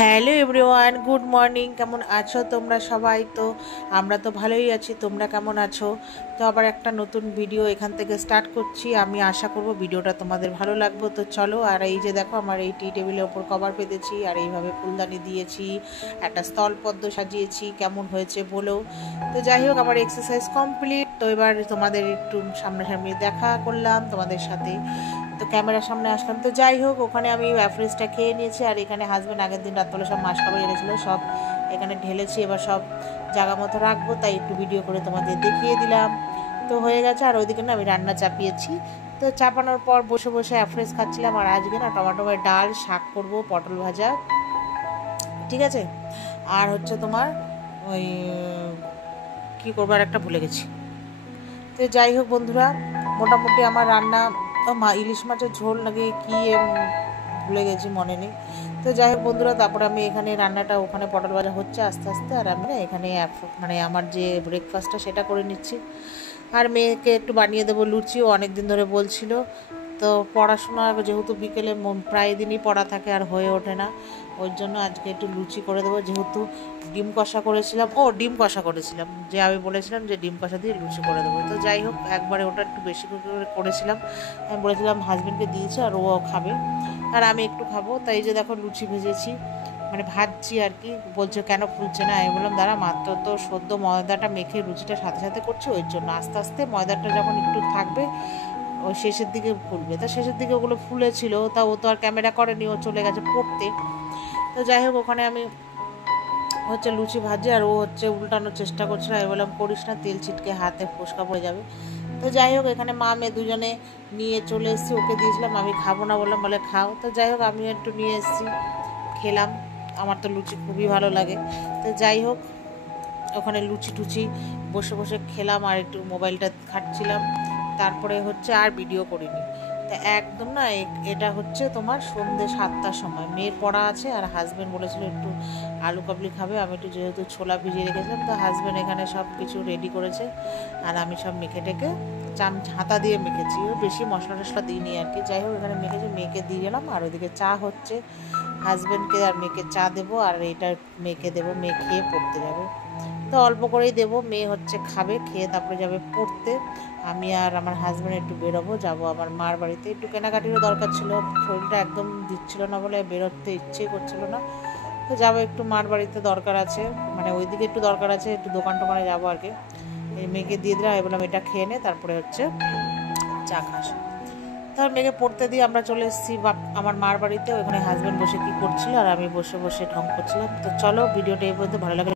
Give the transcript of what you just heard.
Hello everyone, good morning. কেমন আছো তোমরা সবাই? তো আমরা তো ভালোই আছি, তোমরা কেমন আছো? তো আবার একটা নতুন ভিডিও এখান থেকে স্টার্ট করছি। আমি আশা করব ভিডিওটা তোমাদের ভালো লাগবে। তো চলো। আর এই যে দেখো, আমার এই টি টেবিলের ওপর কভার পেতেছি আর এইভাবে ফুলদানি দিয়েছি, একটা স্থলপদ্ম সাজিয়েছি। কেমন হয়েছে বলো। তো যাই হোক, আমার এক্সারসাইজ কমপ্লিট। তো এবার তোমাদের একটু সামনাসামনি দেখা করলাম তোমাদের সাথে, তো ক্যামেরার সামনে আসলাম। তো যাই হোক, ওখানে আমি অ্যাফ্রেজটা খেয়ে নিয়েছি আর এখানে হাজব্যান্ড আগের দিন রাত্রে সব মাছ খাবার এনেছিলো, সব এখানে ঢেলেছি। এবার সব জায়গা মতো রাখবো, তাই একটু ভিডিও করে তোমাদের দেখিয়ে দিলাম। তো হয়ে গেছে। আর ওইদিকে না আমি রান্না চাপিয়েছি। তো চাপানোর পর বসে বসে অ্যাফ্রেজ খাচ্ছিলাম। আর আজকে না টমেটোর ডাল, শাক করব, পটল ভাজা, ঠিক আছে। আর হচ্ছে তোমার ওই কী করবো আর একটা ভুলে গেছি। তো যাই হোক বন্ধুরা, মোটামুটি আমার রান্না ইলিশ মাছের ঝোল নাকি কি ভুলে গেছি, মনে নেই। তো যাই হোক বন্ধুরা, তারপরে আমি এখানে রান্নাটা, ওখানে পটল ভাজা হচ্ছে আস্তে আস্তে, আর আমি না এখানে মানে আমার যে ব্রেকফাস্টটা সেটা করে নিচ্ছি। আর মেয়েকে একটু বানিয়ে দেবো লুচি, ও অনেক দিন ধরে বলছিল। তো পড়াশোনা যেহেতু বিকেলে প্রায় দিনই পড়া থাকে আর হয়ে ওঠে না, ওই জন্য আজকে একটু লুচি করে দেবো। যেহেতু ডিম কষা করেছিলাম, যে আমি বলেছিলাম যে ডিম কষা দিয়ে লুচি করে দেবো। তো যাই হোক, একবারে ওটা একটু বেশি করে করেছিলাম। আমি বলেছিলাম হাজব্যান্ডকে দিয়েছি আর ও খাবে আর আমি একটু খাবো। তাই যে দেখো লুচি ভেজেছি, মানে ভাজছি আর কি। বলছে কেন ফুলছে না? আমি বললাম দাঁড়া, মাত্র তো সদ্য ময়দাটা মেখে লুচিটা সাথে সাথে করছি, ওই জন্য আস্তে আস্তে ময়দাটা যখন একটু থাকবে ওই শেষের দিকে ফুলবে। তা শেষের দিকে ওগুলো ফুলেছিল, তা ও তো আর ক্যামেরা করেনি, ও চলে গেছে পড়তে। তো যাই হোক, ওখানে আমি হচ্ছে লুচি ভাজি আর ও হচ্ছে উল্টানোর চেষ্টা করছিল। আমি বললাম করিস না, তেল ছিটকে হাতে ফোসকা পড়ে যাবে। তো যাই হোক, এখানে মা মেয়ে দুজনে নিয়ে চলে এসেছি। ওকে দিয়েছিলাম, আমি খাবো না বললাম, বলে খাও। তো যাই হোক, আমিও একটু নিয়ে এসেছি, খেলাম। আমার তো লুচি খুবই ভালো লাগে। তো যাই হোক, ওখানে লুচি টুচি বসে বসে খেলাম আর একটু মোবাইলটা ঘাঁটছিলাম। তারপরে হচ্ছে আর ভিডিও করিনি। তা একদম না, এটা হচ্ছে তোমার সন্ধ্যে 7টার সময়, মেয়ের পড়া আছে আর হাজব্যান্ড বলেছিল একটু আলু কাবলি খাবে। আমি একটু যেহেতু ছোলা ভিজিয়ে রেখেছিলাম, তো হাজব্যান্ড এখানে সব কিছু রেডি করেছে আর আমি সব মেখে টেকে হাতা দিয়ে মেখেছি, বেশি মশলা টশলা দিইনি আর কি। যাই হোক, এখানে মেখেছি, মেয়েকে দিয়ে গেলাম। আর ওইদিকে চা হচ্ছে, হাজব্যান্ডকে আর মেয়েকে চা দেবো আর এটা মেয়েকে দেবো, মেয়ে খেয়ে পড়তে যাবে। তো অল্প করেই দেবো, মেয়ে হচ্ছে খাবে, খেয়ে তারপরে যাবে পড়তে। আমি আর আমার হাজব্যান্ড একটু বেরোবো, যাবো আমার মার বাড়িতে। একটু কেনাকাটিরও দরকার ছিল, শরীরটা একদম দিচ্ছিল না বলে বেরোতে ইচ্ছেই করছিল না। তো যাবো একটু মার বাড়িতে, দরকার আছে, মানে ওইদিকে একটু দরকার আছে, একটু দোকান টোকানে যাবো আর কি। এই মেয়েকে দিয়ে দিলাম, আমি বললাম এটা খেয়ে নে, তারপরে হচ্ছে চা খাস। তার মেয়েকে পড়তে দিয়ে আমরা চলে এসেছি আমার মার বাড়িতে। ওখানে হাজব্যান্ড বসে কী করছিল আর আমি বসে বসে ঢং করছিলাম। তো চলো, ভিডিওটা এই পর্যন্ত। ভালো লাগে